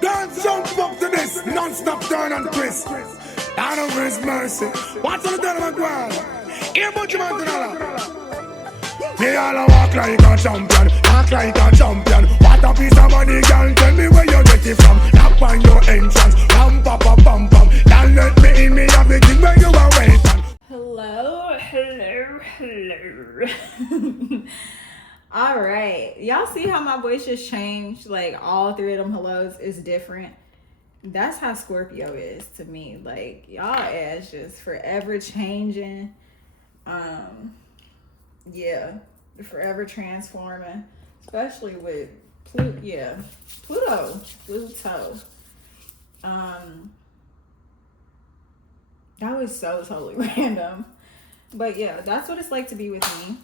Girls jump up to this, non-stop turn and twist. Down over his mercy. What's on the tell of a Here, put your man to me all a walk like a champion, talk like a champion. What a piece of money, girl, tell me where you get it from. Knock on your entrance, ram pa pa pam pam. Don't let me in, me have the thing where you are waiting. Hello. All right, y'all see how my voice just changed? Like all three of them hellos is different. That's how Scorpio is to me. Like y'all ass just forever changing. Yeah, forever transforming, especially with Pluto. That was so totally random, but yeah, that's what it's like to be with me,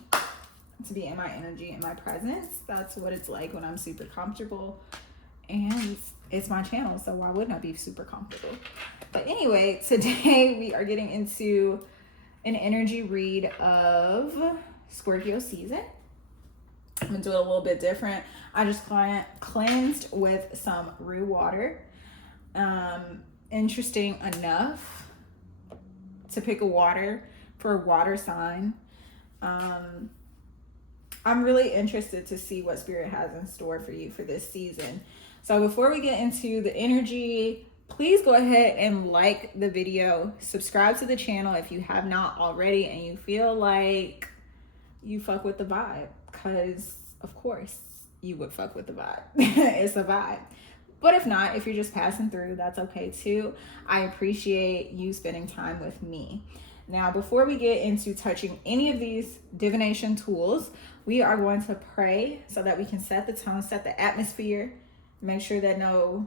to be in my energy, in my presence. That's what it's like when I'm super comfortable, and it's my channel, so why wouldn't I be super comfortable? But anyway, today we are getting into an energy read of Scorpio season. I'm gonna do it a little bit different. I just cleansed with some rue water. Interesting enough to pick a water for a water sign. I'm really interested to see what Spirit has in store for you for this season. So before we get into the energy, please go ahead and like the video, subscribe to the channel if you have not already and you feel like you fuck with the vibe, because of course you would fuck with the vibe. It's a vibe. But if not, if you're just passing through, that's okay too. I appreciate you spending time with me. Now, before we get into touching any of these divination tools, we are going to pray so that we can set the tone, set the atmosphere, make sure that no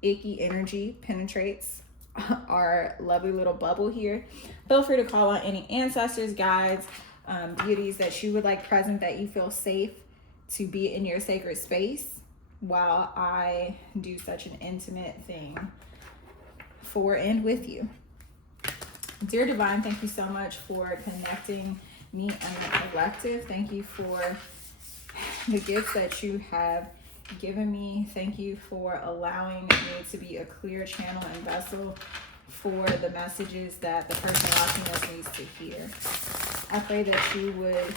icky energy penetrates our lovely little bubble here. Feel free to call on any ancestors, guides, deities that you would like present, that you feel safe to be in your sacred space while I do such an intimate thing for and with you. Dear Divine, thank you so much for connecting me and the collective. Thank you for the gifts that you have given me. Thank you for allowing me to be a clear channel and vessel for the messages that the person watching this needs to hear. I pray that you would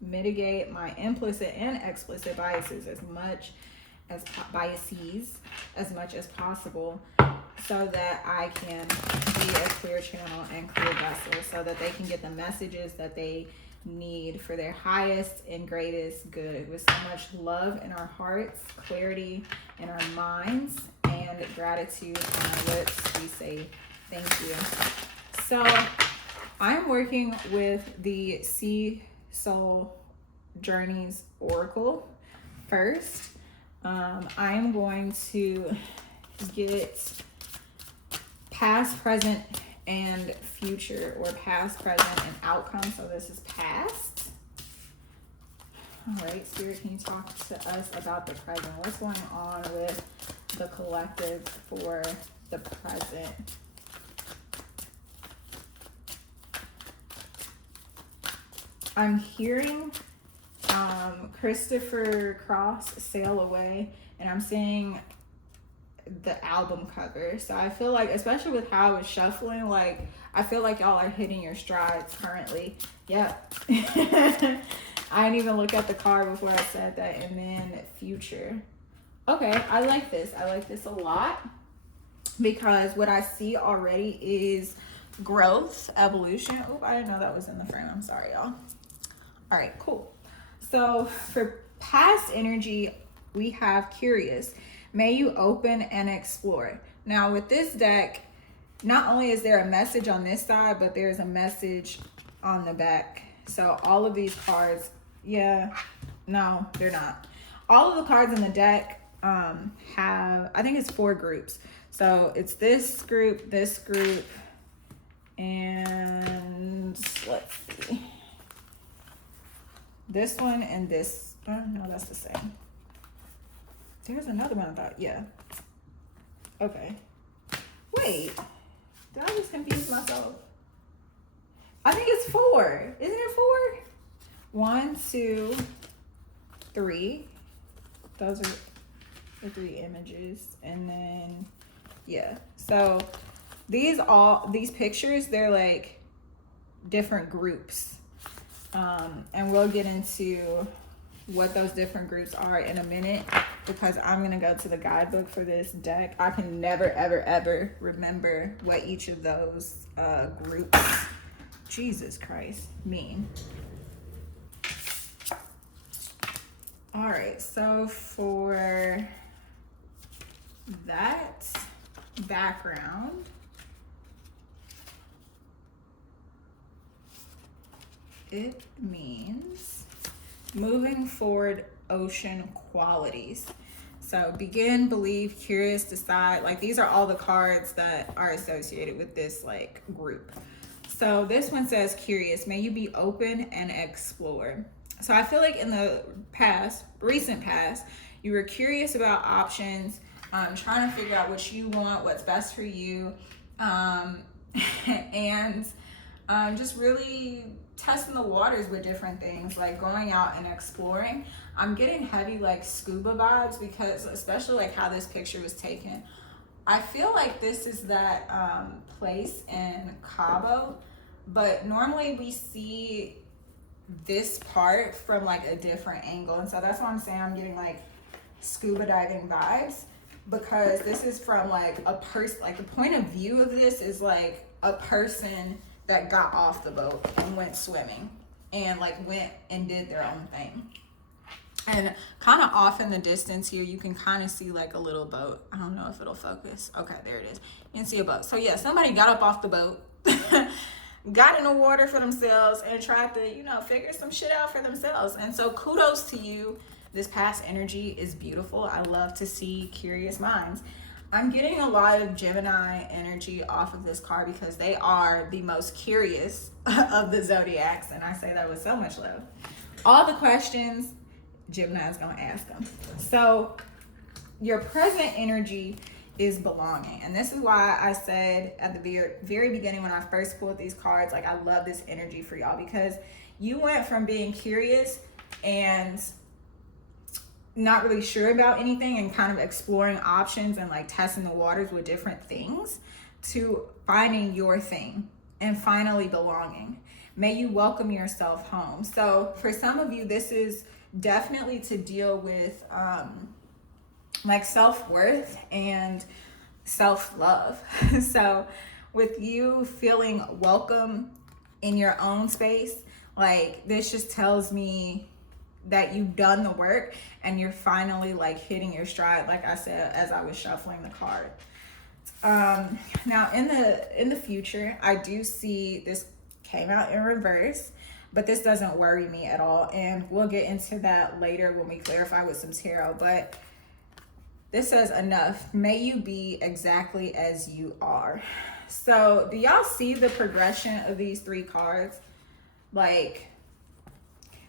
mitigate my implicit and explicit biases as much as possible, so that I can be a clear channel and clear vessel, so that they can get the messages that they need for their highest and greatest good. With so much love in our hearts, clarity in our minds, and gratitude on our lips, we say thank you. So I'm working with the Sea Soul Journeys Oracle first. I'm going to get past, present, and future, or past, present, and outcome. So this is past. All right, Spirit, can you talk to us about the present? What's going on with the collective for the present? I'm hearing Christopher Cross, Sail Away, and I'm seeing the album cover. So I feel like, especially with how I was shuffling, like I feel like y'all are hitting your strides currently. Yep. I didn't even look at the card before I said that. And then future. Okay, I like this. I like this a lot, because what I see already is growth, evolution. Oop, I didn't know that was in the frame. I'm sorry, y'all. All right, cool. So for past energy, we have curious. May you open and explore. Now with this deck, not only is there a message on this side, but there's a message on the back. So all of these cards, no, they're not. All of the cards in the deck have, I think it's 4 groups. So it's this group, and let's see. This one and this. Oh, no, that's the same. There's another one I thought, yeah. Okay. Wait, did I just confuse myself? I think it's 4. Isn't it 4? 1, 2, 3. Those are the 3 images. And then, yeah. So these pictures, they're like different groups. And we'll get into what those different groups are in a minute, because I'm going to go to the guidebook for this deck. I can never, ever, ever remember what each of those groups, Jesus Christ, mean. All right, so for that background, it means moving forward ocean qualities. So begin, believe, curious, decide. Like, these are all the cards that are associated with this like group. So this one says curious. May you be open and explore. So I feel like in the recent past, you were curious about options, trying to figure out what you want, what's best for you, and just really testing the waters with different things, like going out and exploring. I'm getting heavy like scuba vibes, because especially like how this picture was taken, I feel like this is that place in Cabo, but normally we see this part from like a different angle, and so that's why I'm saying I'm getting like scuba diving vibes, because this is from like a person, like the point of view of this is like a person that got off the boat and went swimming and like went and did their own thing. And kind of off in the distance here, you can kind of see like a little boat. I don't know if it'll focus. Okay, there it is. You can see a boat. So yeah, somebody got up off the boat, got in the water for themselves, and tried to, you know, figure some shit out for themselves. And so kudos to you. This past energy is beautiful. I love to see curious minds. I'm getting a lot of Gemini energy off of this card, because they are the most curious of the zodiacs, and I say that with so much love. All the questions, Gemini is going to ask them. So your present energy is belonging, and this is why I said at the very beginning when I first pulled these cards, like, I love this energy for y'all, because you went from being curious and not really sure about anything and kind of exploring options and like testing the waters with different things, to finding your thing and finally belonging. May you welcome yourself home. So for some of you, this is definitely to deal with like self-worth and self-love. So with you feeling welcome in your own space, like, this just tells me that you've done the work and you're finally like hitting your stride, like I said as I was shuffling the card. Now in the future, I do see this came out in reverse, but this doesn't worry me at all, and we'll get into that later when we clarify with some tarot. But this says enough. May you be exactly as you are. So do y'all see the progression of these 3 cards? Like,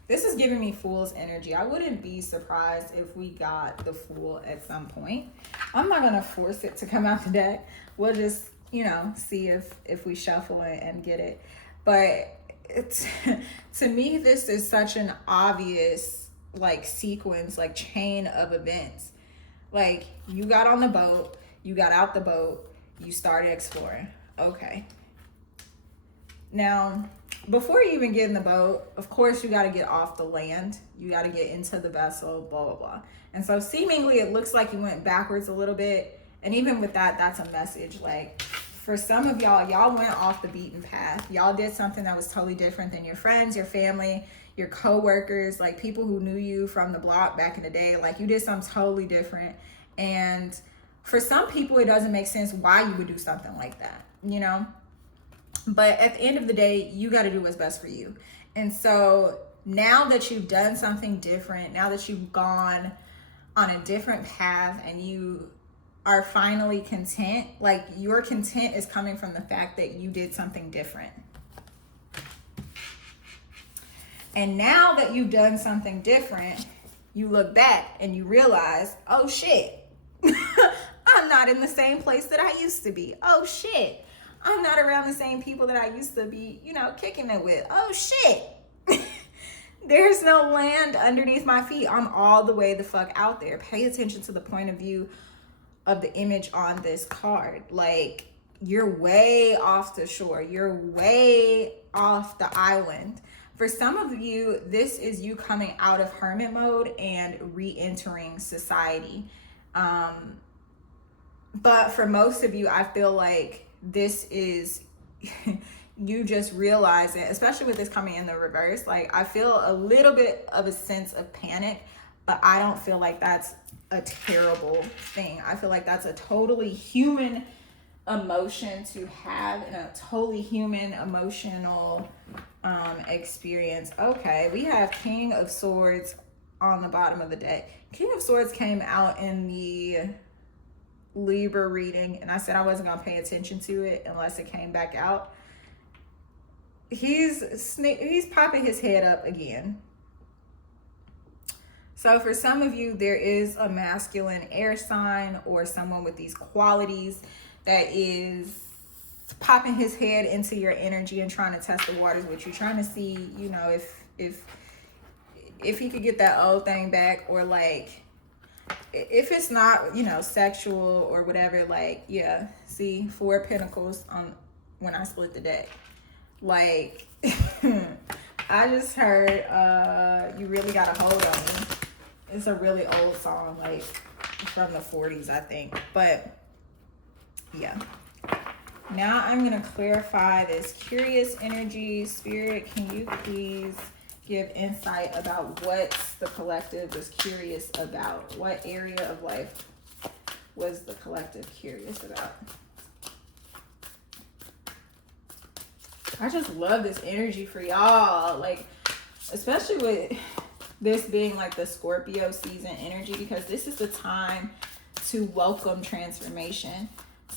this is giving me Fool's energy. I wouldn't be surprised if we got the Fool at some point. I'm not gonna force it to come out the deck. We'll just, you know, see if we shuffle it and get it. But it's, to me, this is such an obvious like sequence, like chain of events. Like, you got on the boat, you got out the boat, you started exploring. Okay. Now, before you even get in the boat, of course, you got to get off the land. You got to get into the vessel, blah, blah, blah. And so seemingly it looks like you went backwards a little bit. And even with that, that's a message. Like, for some of y'all went off the beaten path. Y'all did something that was totally different than your friends, your family, your co-workers, like people who knew you from the block back in the day. Like, you did something totally different. And for some people, it doesn't make sense why you would do something like that, you know? But at the end of the day, you got to do what's best for you. And so now that you've done something different, now that you've gone on a different path and you are finally content, like, your content is coming from the fact that you did something different. And now that you've done something different, you look back and you realize, oh shit, I'm not in the same place that I used to be. Oh shit, I'm not around the same people that I used to be, you know, kicking it with. Oh shit, There's no land underneath my feet. I'm all the way the fuck out there. Pay attention to the point of view of the image on this card. Like, you're way off the shore. You're way off the island. For some of you, this is you coming out of hermit mode and re-entering society. But for most of you, I feel like this is you just realizing, especially with this coming in the reverse, like I feel a little bit of a sense of panic, but I don't feel like that's a terrible thing. I feel like that's a totally human emotion to have and a totally human emotional experience. Okay, we have King of Swords on the bottom of the deck. King of Swords came out in the Libra reading, and I said I wasn't gonna pay attention to it unless it came back out. He's popping his head up again. So for some of you, there is a masculine air sign or someone with these qualities that is popping his head into your energy and trying to test the waters with you, trying to see, you know, if he could get that old thing back, or like if it's not, you know, sexual or whatever. Like, yeah, see, 4 of Pentacles on when I split the deck. Like, I just heard you really got a hold on me. It's a really old song, like from the 40s, I think. But yeah. Now I'm going to clarify this curious energy. Spirit, can you please give insight about what the collective was curious about? What area of life was the collective curious about? I just love this energy for y'all. Like, especially with this being like the Scorpio season energy, because this is the time to welcome transformation.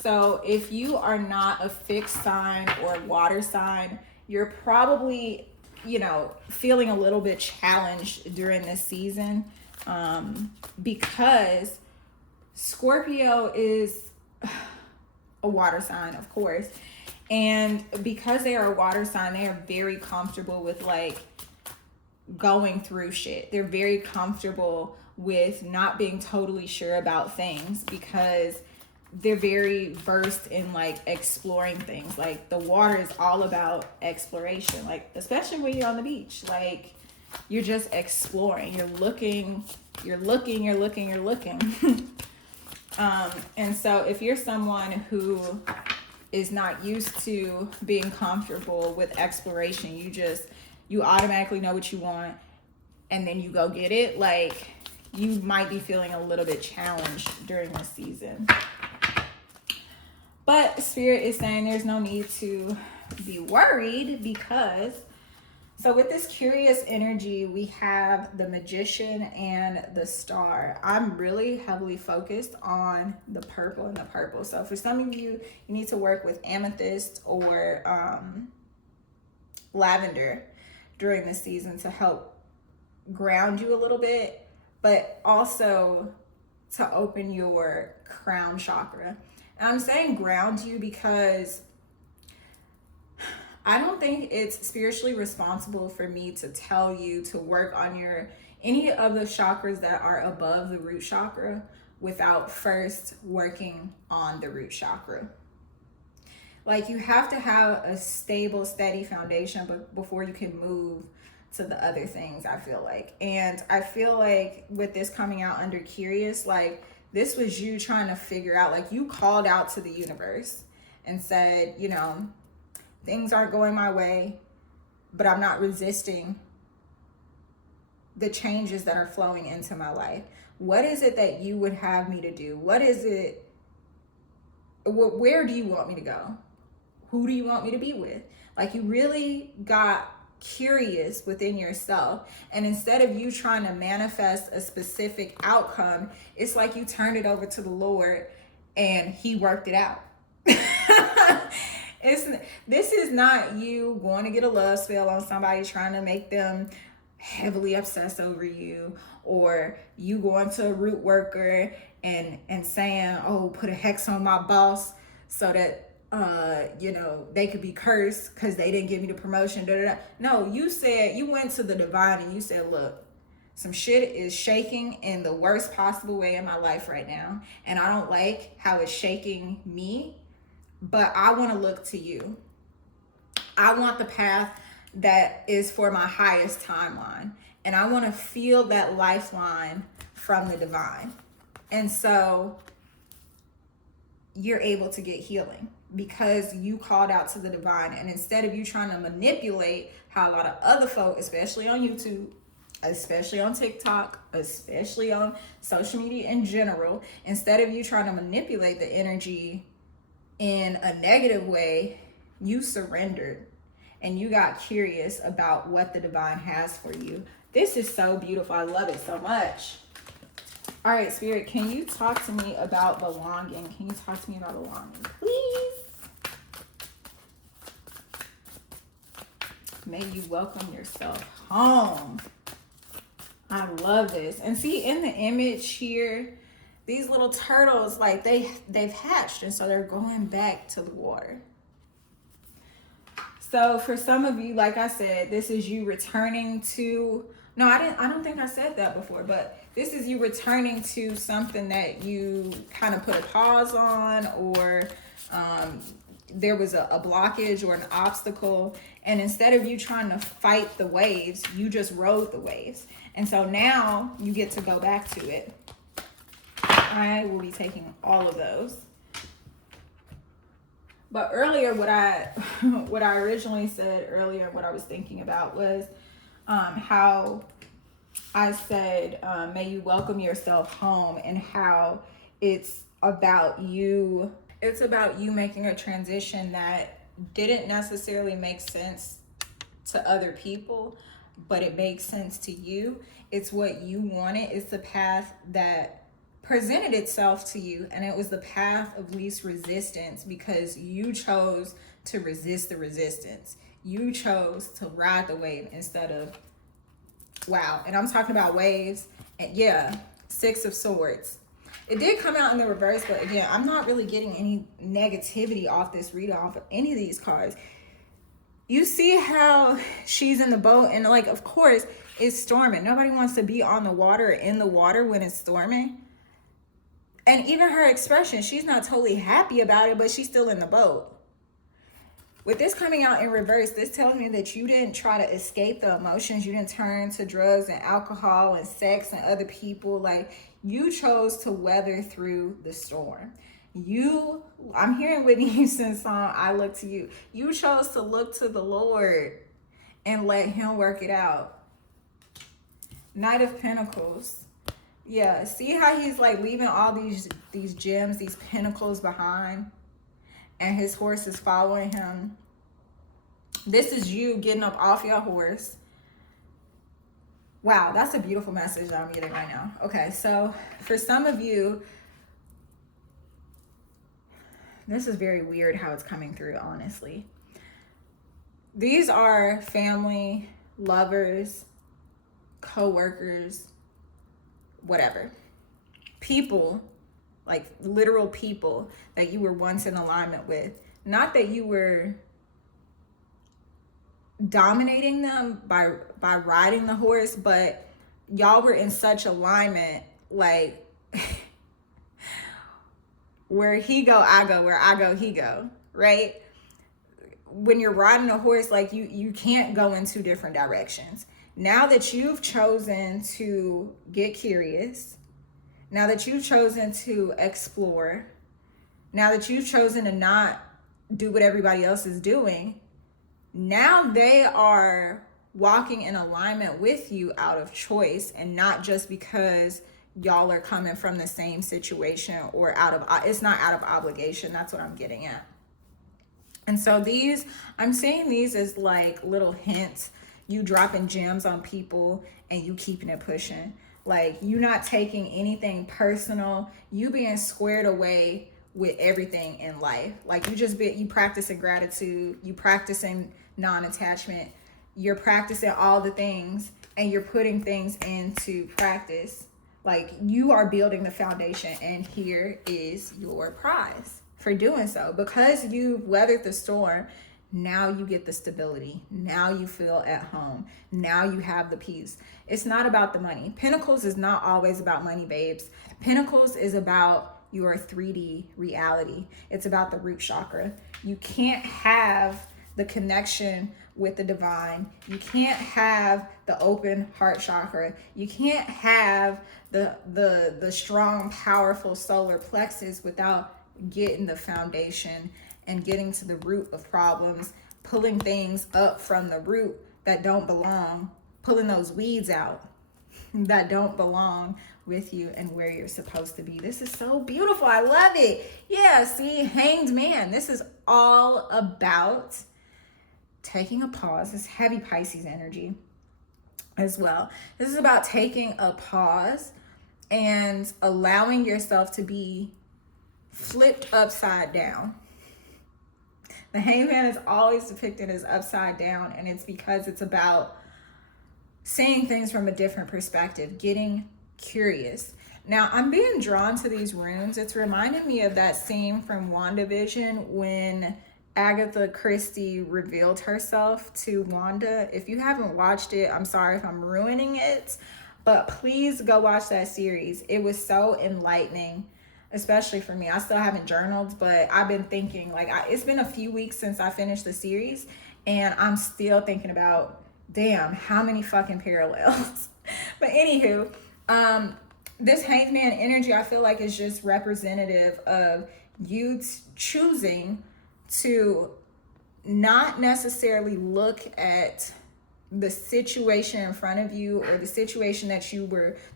So if you are not a fixed sign or water sign, you're probably, you know, feeling a little bit challenged during this season, because Scorpio is a water sign, of course. And because they are a water sign, they are very comfortable with like going through shit. They're very comfortable with not being totally sure about things, because they're very versed in like exploring things. Like, the water is all about exploration, like especially when you're on the beach. Like, you're just exploring, you're looking. And so if you're someone who is not used to being comfortable with exploration, you automatically know what you want and then you go get it, like, you might be feeling a little bit challenged during this season. But Spirit is saying there's no need to be worried, because so with this curious energy, we have the Magician and the Star. I'm really heavily focused on the purple and the purple. So for some of you, you need to work with amethyst or lavender during this season to help ground you a little bit, but also to open your crown chakra. And I'm saying ground you because I don't think it's spiritually responsible for me to tell you to work on any of the chakras that are above the root chakra without first working on the root chakra. Like, you have to have a stable, steady foundation before you can move to the other things, I feel like. And I feel like with this coming out under curious, like, this was you trying to figure out, like, you called out to the universe and said, you know, things aren't going my way, but I'm not resisting the changes that are flowing into my life. What is it that you would have me to do? What is it? Where do you want me to go? Who do you want me to be with? Like, you really got curious within yourself. And instead of you trying to manifest a specific outcome, it's like you turned it over to the Lord and he worked it out. This is not you going to get a love spell on somebody, trying to make them heavily obsess over you, or you going to a root worker and saying, oh, put a hex on my boss so that they could be cursed because they didn't give me the promotion. Da, da, da. No, you went to the divine and you said, look, some shit is shaking in the worst possible way in my life right now. And I don't like how it's shaking me, but I want to look to you. I want the path that is for my highest timeline. And I want to feel that lifeline from the divine. And so you're able to get healing because you called out to the divine. And instead of you trying to manipulate how a lot of other folk, especially on YouTube, especially on TikTok, especially on social media in general, instead of you trying to manipulate the energy in a negative way, you surrendered and you got curious about what the divine has for you. This is so beautiful. I love it so much. All right, Spirit, can you talk to me about belonging? Can you talk to me about belonging, please? May you welcome yourself home. I love this. And see, in the image here, these little turtles, like they've hatched, and so they're going back to the water. So for some of you, like I said, this is you returning to, no, I don't think I said that before, but this is you returning to something that you kind of put a pause on, or there was a blockage or an obstacle. And instead of you trying to fight the waves, you just rode the waves. And so now you get to go back to it. I will be taking all of those. But earlier, what I originally said earlier, what I was thinking about was how I said, may you welcome yourself home, and how it's about you. It's about you making a transition that didn't necessarily make sense to other people, but it makes sense to you. It's what you wanted. It's the path that presented itself to you, and it was the path of least resistance because you chose to resist the resistance. You chose to ride the wave instead of, wow. And I'm talking about waves, and yeah, Six of Swords. It did come out in the reverse, but again, I'm not really getting any negativity off this read off of any of these cards. You see how she's in the boat, and like, of course, it's storming. Nobody wants to be on the water or in the water when it's storming. And even her expression, she's not totally happy about it, but she's still in the boat. With this coming out in reverse, this tells me that you didn't try to escape the emotions. You didn't turn to drugs and alcohol and sex and other people. Like, you chose to weather through the storm. I'm hearing Whitney Houston's song, I Look to You. You chose to look to the Lord and let him work it out. Knight of Pentacles. Yeah, see how he's like leaving all these gems, these pinnacles behind, and his horse is following him. This is you getting up off your horse. Wow, that's a beautiful message that I'm getting right now. Okay, so for some of you, this is very weird how it's coming through, honestly. These are family, lovers, co-workers, whatever. People, like literal people that you were once in alignment with. Not that you were dominating them by riding the horse, but y'all were in such alignment, like where he go, I go, where I go, he go, right? When you're riding a horse, like you can't go in two different directions. Now that you've chosen to get curious, now that you've chosen to explore, now that you've chosen to not do what everybody else is doing, now they are walking in alignment with you out of choice and not just because y'all are coming from the same situation or it's not out of obligation. That's what I'm getting at. And so I'm saying these as like little hints, you dropping gems on people and you keeping it pushing. Like, you not taking anything personal, you being squared away with everything in life. Like, you practicing gratitude, you practicing non-attachment, you're practicing all the things, and you're putting things into practice. Like, you are building the foundation, and here is your prize. for doing so. Because you've weathered the storm, now you get the stability. Now you feel at home. Now you have the peace. It's not about the money. Pentacles is not always about money, babes. Pentacles is about your 3D reality. It's about the root chakra. You can't have the connection with the divine. You can't have the open heart chakra. You can't have the strong, powerful solar plexus without getting the foundation and getting to the root of problems, pulling things up from the root that don't belong, pulling those weeds out that don't belong with you and where you're supposed to be. This is so beautiful. I love it. Yeah, see, Hanged Man. This is all about taking a pause. This heavy Pisces energy as well. This is about taking a pause and allowing yourself to be flipped upside down. The Hanged Man is always depicted as upside down, and it's because it's about seeing things from a different perspective, getting curious. Now, I'm being drawn to these runes. It's reminding me of that scene from WandaVision when Agatha Christie revealed herself to Wanda. If you haven't watched it, I'm sorry if I'm ruining it, but please go watch that series. It was so enlightening, especially for me. I still haven't journaled, but I've been thinking, like, it's been a few weeks since I finished the series, and I'm still thinking about, damn, how many fucking parallels. But anywho, this Hanged Man energy, I feel like, is just representative of you choosing to not necessarily look at the situation in front of you or the situation that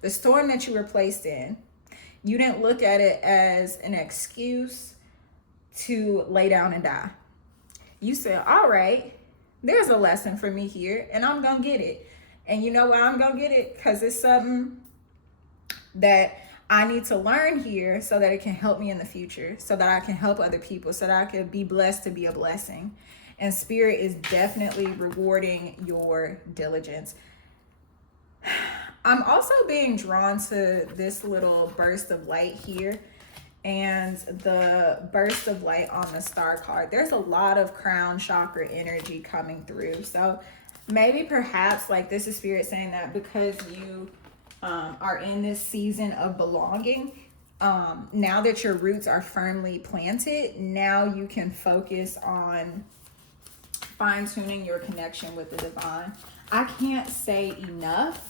the storm that you were placed in. You didn't look at it as an excuse to lay down and die. You said, all right, there's a lesson for me here, and I'm going to get it. And you know why I'm going to get it? Because it's something that I need to learn here so that it can help me in the future, so that I can help other people, so that I can be blessed to be a blessing. And Spirit is definitely rewarding your diligence. I'm also being drawn to this little burst of light here and the burst of light on the star card. There's a lot of crown chakra energy coming through. So maybe perhaps like this is Spirit saying that because you are in this season of belonging, now that your roots are firmly planted, now you can focus on fine-tuning your connection with the divine. I can't say enough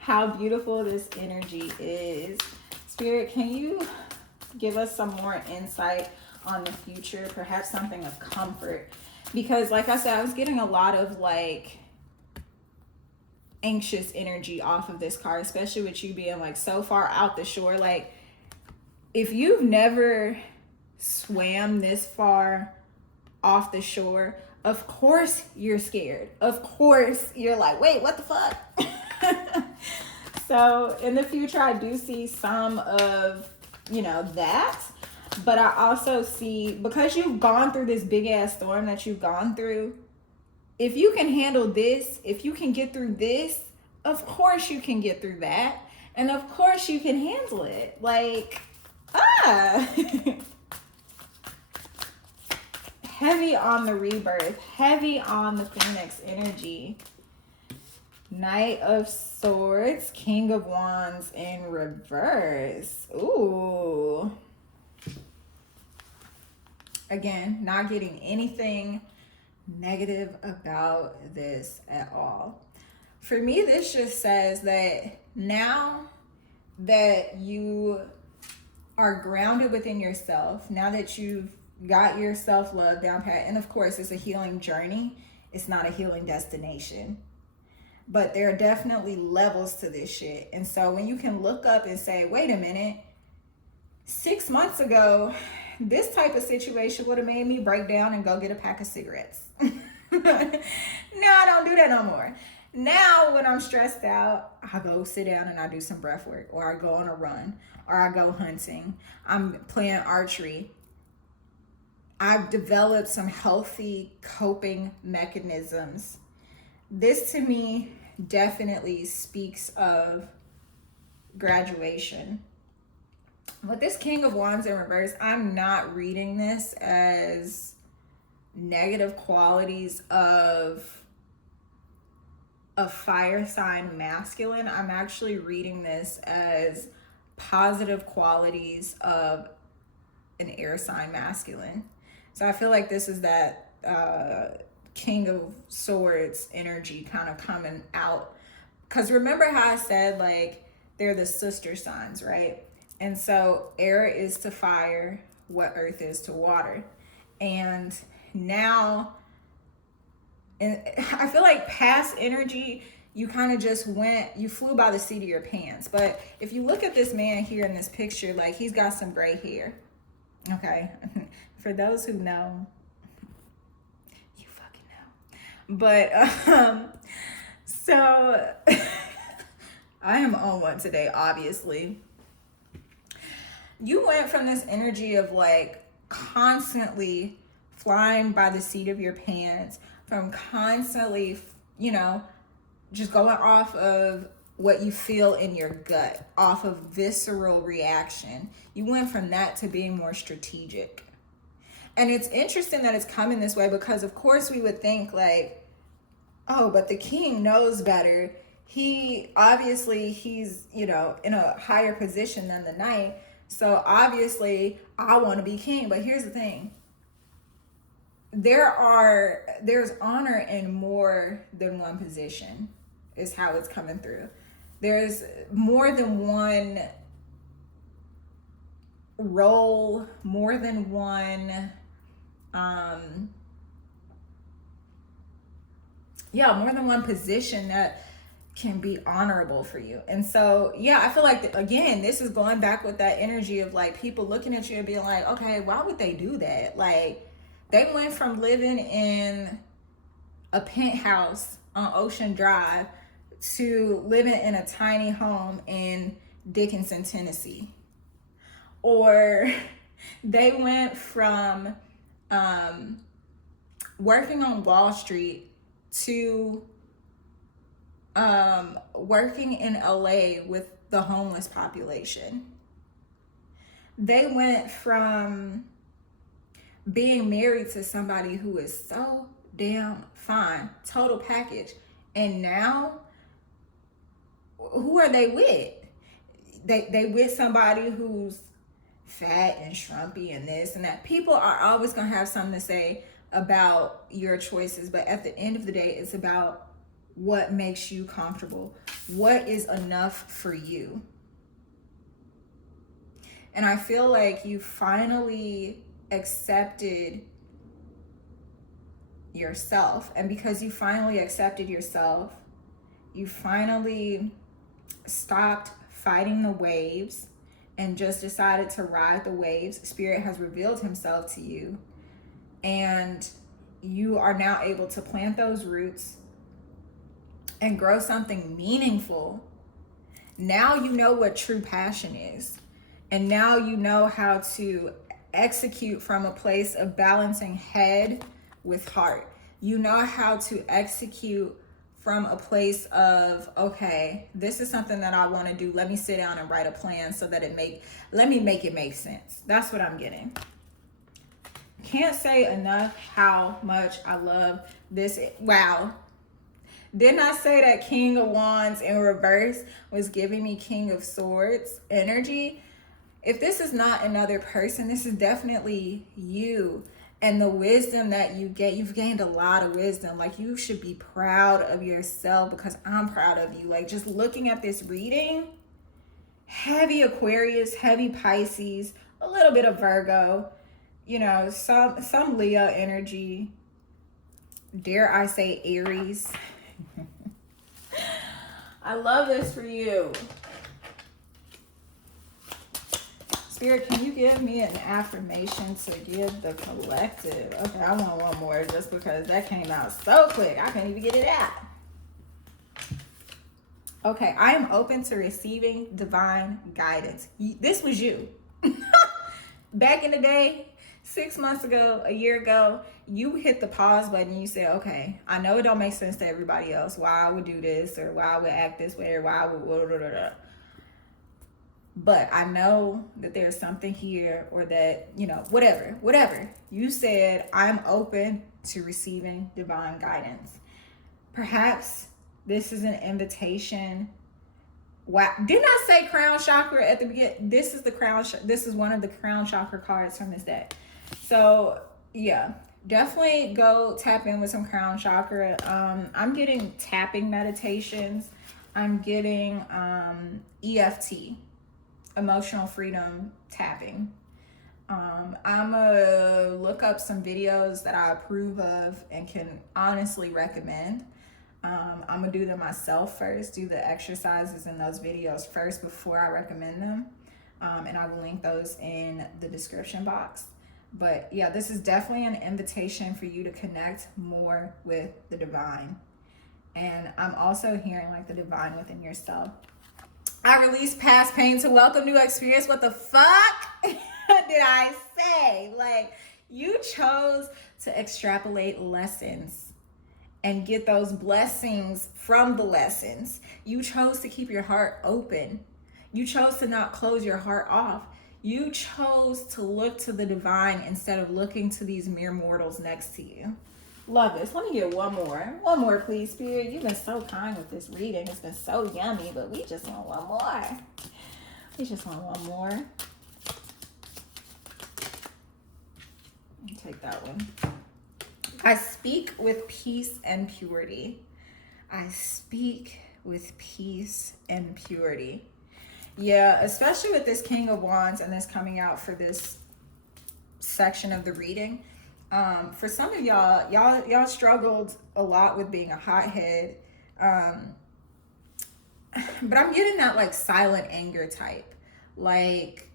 how beautiful this energy is. Spirit, can you give us some more insight on the future, perhaps something of comfort? Because like I said, I was getting a lot of like anxious energy off of this card, especially with you being like so far out the shore. Like if you've never swam this far off the shore, of course you're scared. Of course you're like, wait, what the fuck? So in the future, I do see some of, that. But I also see, because you've gone through this big ass storm that you've gone through, if you can handle this, if you can get through this, of course you can get through that. And of course you can handle it. Like, heavy on the rebirth, heavy on the Phoenix energy. Knight of Swords, King of Wands in reverse. Ooh. Again, not getting anything negative about this at all. For me, this just says that now that you are grounded within yourself, now that you've got your self-love down pat, and of course it's a healing journey, it's not a healing destination, but there are definitely levels to this shit. And so when you can look up and say, wait a minute, 6 months ago this type of situation would have made me break down and go get a pack of cigarettes. Now I don't do that no more. Now when I'm stressed out, I go sit down and I do some breath work, or I go on a run, or I go hunting, I'm playing archery. I've developed some healthy coping mechanisms. This to me definitely speaks of graduation. With this King of Wands in reverse, I'm not reading this as negative qualities of a fire sign masculine. I'm actually reading this as positive qualities of an air sign masculine. So I feel like this is that King of Swords energy kind of coming out. Because remember how I said, like, they're the sister signs, right? And so air is to fire what earth is to water. And now, and I feel like past energy, you kind of just you flew by the seat of your pants. But if you look at this man here in this picture, like, he's got some gray hair. Okay. For those who know, you fucking know. But, so I am on one today, obviously. You went from this energy of like constantly flying by the seat of your pants, from constantly, you know, just going off of what you feel in your gut, off of visceral reaction. You went from that to being more strategic. And it's interesting that it's coming this way because, of course, we would think like, oh, but the king knows better. He's, you know, in a higher position than the knight. So obviously I want to be king. But here's the thing. There's honor in more than one position is how it's coming through. There's more than one role, more than one, more than one position that can be honorable for you. And so, yeah, I feel like, again, this is going back with that energy of like people looking at you and being like, okay, why would they do that? Like, they went from living in a penthouse on Ocean Drive to living in a tiny home in Dickinson, Tennessee. Or they went from working on Wall Street to working in LA with the homeless population. They went from being married to somebody who is so damn fine, total package, and now who are they with? They with somebody who's fat and shrumpy and this and that. People are always gonna have something to say about your choices, but at the end of the day, it's about what makes you comfortable, what is enough for you. And I feel like you finally accepted yourself, and because you finally accepted yourself, you finally stopped fighting the waves and just decided to ride the waves. Spirit has revealed himself to you, and you are now able to plant those roots and grow something meaningful. Now you know what true passion is, and now you know how to execute from a place of balancing head with heart. You know how to execute from a place of, okay, this is something that I want to do. Let me sit down and write a plan so that let me make it make sense. That's what I'm getting. Can't say enough how much I love this. Wow. Didn't I say that King of Wands in reverse was giving me King of Swords energy? If this is not another person, this is definitely you. And the wisdom that you get, you've gained a lot of wisdom. Like, you should be proud of yourself because I'm proud of you. Like, just looking at this reading, heavy Aquarius, heavy Pisces, a little bit of Virgo, you know, some Leo energy, dare I say Aries. I love this for you. Spirit, can you give me an affirmation to give the collective? Okay, I want one more just because that came out so quick. I can't even get it out. Okay, I am open to receiving divine guidance. This was you. Back in the day, 6 months ago, a year ago, you hit the pause button and you said, okay, I know it don't make sense to everybody else why I would do this or why I would act this way or why I would... but I know that there's something here, or that, whatever. You said, I'm open to receiving divine guidance. Perhaps this is an invitation. Wow. Didn't I say crown chakra at the beginning? This is the crown. This is one of the crown chakra cards from this deck. So yeah, definitely go tap in with some crown chakra. I'm getting tapping meditations. I'm getting EFT, emotional freedom tapping. I'm gonna look up some videos that I approve of and can honestly recommend. I'm gonna do them myself first, do the exercises in those videos first before I recommend them. And I will link those in the description box. But yeah, this is definitely an invitation for you to connect more with the divine. And I'm also hearing like the divine within yourself. I release past pain to welcome new experience. What the fuck did I say? Like, you chose to extrapolate lessons and get those blessings from the lessons. You chose to keep your heart open. You chose to not close your heart off. You chose to look to the divine instead of looking to these mere mortals next to you. Love this. Let me get one more. One more, please, Spirit. You've been so kind with this reading. It's been so yummy, but we just want one more. We just want one more. Take that one. I speak with peace and purity. I speak with peace and purity. Yeah, especially with this King of Wands and this coming out for this section of the reading. For some of y'all struggled a lot with being a hothead. But I'm getting that like silent anger type. Like,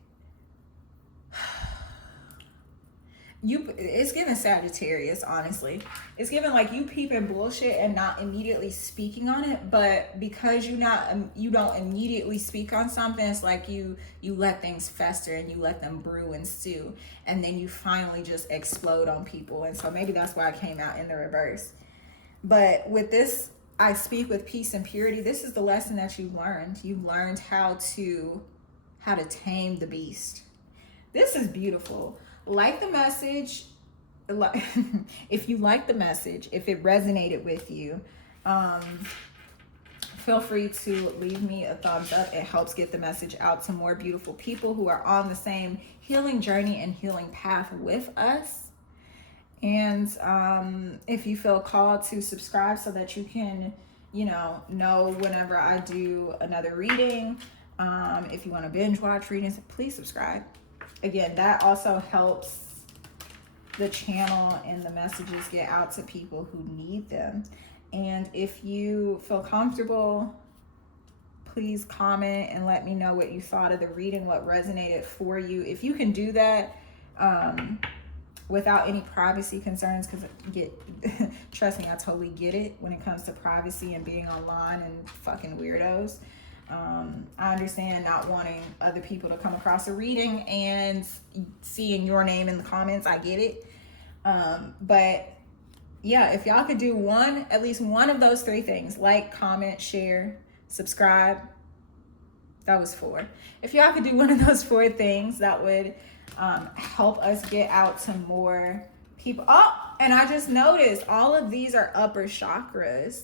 it's giving Sagittarius, honestly. It's giving like you peeping bullshit and not immediately speaking on it, but because you don't immediately speak on something, it's like you let things fester and you let them brew and stew, and then you finally just explode on people. And so maybe that's why I came out in the reverse. But with this, I speak with peace and purity. This is the lesson that you've learned. You've learned how to tame the beast. This is beautiful. Like the message, if you like the message, if it resonated with you, feel free to leave me a thumbs up. It helps get the message out to more beautiful people who are on the same healing journey and healing path with us. And if you feel called to subscribe so that you can, know whenever I do another reading, if you want to binge watch readings, please subscribe. Again, that also helps the channel and the messages get out to people who need them. And if you feel comfortable, please comment and let me know what you thought of the reading, what resonated for you. If you can do that without any privacy concerns, because trust me, I totally get it when it comes to privacy and being online and fucking weirdos. I understand not wanting other people to come across a reading and seeing your name in the comments. I get it. But yeah, if y'all could do at least one of those three things, like, comment, share, subscribe. That was 4. If y'all could do one of those 4 things, that would help us get out to more people. Oh, and I just noticed all of these are upper chakras.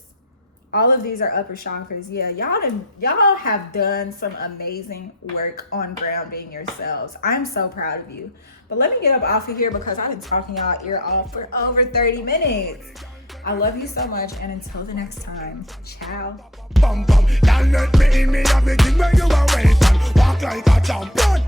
All of these are upper chakras. Yeah, y'all have done some amazing work on grounding yourselves. I'm so proud of you. But let me get up off of here because I've been talking y'all ear off for over 30 minutes. I love you so much, and until the next time, ciao. Bum bum, don't let me in me, have the thing where you are waiting. Walk like a champion.